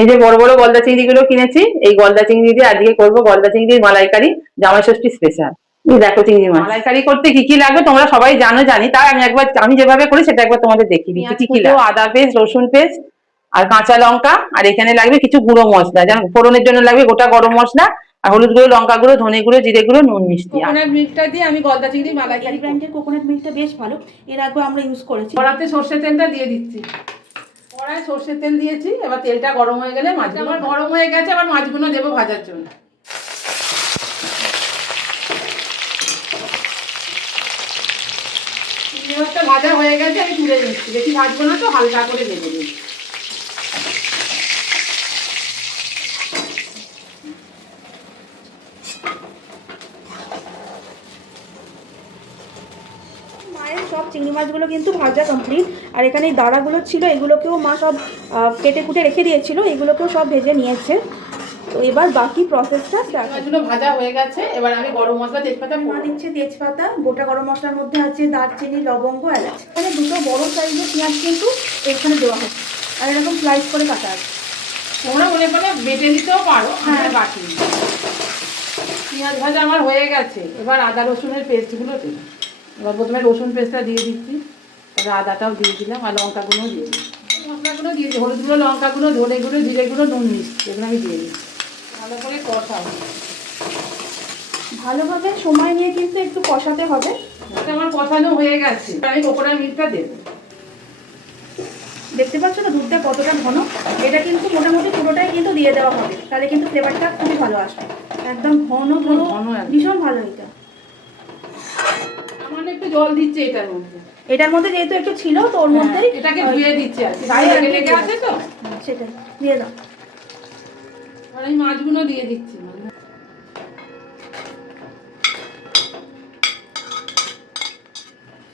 এই যে বড় বড় গলদা চিংড়ি গুলো কিনেছি, এই গলদা চিংড়ি দিয়ে আজকে করবো গলদা চিংড়ির মালাইকারি, জামাই ষষ্ঠী স্পেশাল। দেখো চিংড়ি মালাইকারি করতে কি কি লাগবে তোমরা সবাই জানি, তাই আমি যেভাবে করি সেটা একবার তোমাদের দেখিয়ে দিচ্ছি। কি কি লাগবে: আদা পেস্ট, রসুন পেস্ট, আর কাঁচা লঙ্কা, আর এখানে লাগবে কিছু গুঁড়ো মশলা, যেমন ফোড়নের জন্য লাগবে গোটা গরম মশলা, আর হলুদ গুঁড়ো, লঙ্কা গুঁড়ো, ধনে গুঁড়ো, জিরে গুঁড়ো, নুন, মিষ্টি। কোকোনাট মিল্কটা দিয়ে আমি গলদা চিংড়ি মালাইকারি। এই ব্র্যান্ডের কোকোনাট মিল্কটা বেশ ভালো, এর আগে আমরা ইউজ করেছি। কড়াতে সর্ষের তেলটা দিয়ে দিচ্ছি। কড়ায় সর্ষের তেল দিয়েছি, এবার তেলটা গরম হয়ে গেলে মাছ আমার গরম হয়ে গেছে, আবার মাছগুলো দেবো ভাজার জন্য। মাছটা ভাজা হয়ে গেছে, আমি তুলে নিচ্ছি, বেশি ভাজবো না তো, হালকা করে ভেজে দিচ্ছি। মায়ের সব চিংড়ি মাছগুলো কিন্তু ভাজা কমপ্লিট, আর এখানে এই দাঁড়াগুলো ছিল, এগুলোকেও মা সব কেটে কুটে রেখে দিয়েছিল, এগুলোকেও সব ভেজে নিয়েছে। তো এবার বাকি প্রসেসটা মাছগুলো ভাজা হয়ে গেছে, এবার আমি গরম মশলা, তেজপাতা মা দিচ্ছে। তেজপাতা, গোটা গরম মশলার মধ্যে আছে দারচিনি, লবঙ্গ, এলাচ। এখানে দুটো বড় সাইজের পেঁয়াজ কিন্তু এখানে দেওয়া হচ্ছে, আর এরকম স্লাইস করে কাটা আছে। তোমরা মনে করলে বেটে দিতেও পারো, হ্যাঁ বাটি। পেঁয়াজ ভাজা আমার হয়ে গেছে, এবার আদা রসুনের পেস্টগুলো দিই। এবার প্রথমে রসুন পেস্টটা দিয়ে দিচ্ছি, তারপরে আদাটাও দিয়ে দিলাম, আর লঙ্কাগুলো দিয়ে দিই, মশলাগুলো দিয়ে দিই, হলুদ গুঁড়ো, লঙ্কা গুঁড়ো, ধনে গুঁড়ো, জিরে গুঁড়ো, নুন, মিষ্টি, এগুলো আমি দিয়ে দিই। ভালো করে কষাবো, ভালোভাবে সময় নিয়ে কিন্তু একটু কষাতে হবে। এটা আমার কষানো হয়ে গেছে, আমি কোকোনাট মিল্কটা দেবো। দেখতে পাচ্ছ না দুধটা কতটা ঘন, এটা কিন্তু মোটামুটি পুরোটাই কিন্তু দিয়ে দেওয়া হবে, তাহলে কিন্তু ফ্লেভারটা খুবই ভালো আসবে। একদম ঘন ঘন, ভীষণ ভালো। এটা আমার একটু জল দিচ্ছে এটার মধ্যে যেহেতু একটু ছিল, তো ওর মধ্যেই এটাকে ধুয়ে দিচ্ছি, আর কি লেগে আছে তো সেটাই দিয়ে দাও। আর এই মাছগুলো দিয়ে দিচ্ছি।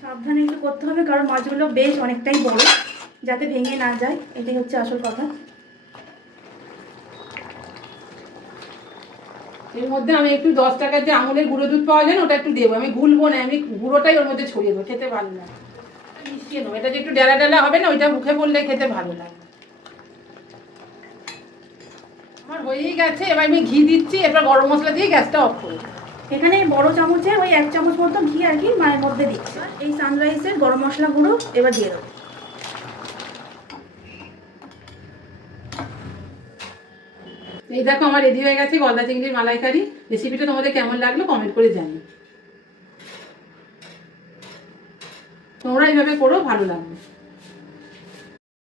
সাবধানে একটু করতে হবে, কারণ মাছগুলো বেশ অনেকটাই বড়, যাতে ভেঙে না যায়, এটাই হচ্ছে আসল কথা। এর মধ্যে আমি একটু 10 টাকার যে আমুলের গুঁড়ো দুধ পাওয়া যায় না, ওটা একটু দেবো। আমি গুলবো না, আমি গুঁড়োটাই ওর মধ্যে ছড়িয়ে দেবো, খেতে ভালো লাগে। মিশিয়ে নেবো, এটা যে একটু ডেলা ডেলা হবে না, ওইটা মুখে পড়লে খেতে ভালো লাগে। আমার হয়েই গেছে, এবার আমি ঘি দিচ্ছি, এবার গরম মশলা দিয়ে গ্যাসটা অফ করে দেবো। এখানে বড় চামচে ওই 1 চামচ মতো ঘি আর কি মায়ের মধ্যে দিচ্ছে। এই সানরাইজের গরম মশলা গুঁড়ো এবার দিয়ে দেবো। এই দেখো আমার রেডি হয়ে গেছে গলদা চিংড়ির মালাইকারি। রেসিপিটা তোমাদের কেমন লাগলো কমেন্ট করে জানিও। তোমরা এইভাবে করো, ভালো লাগবে।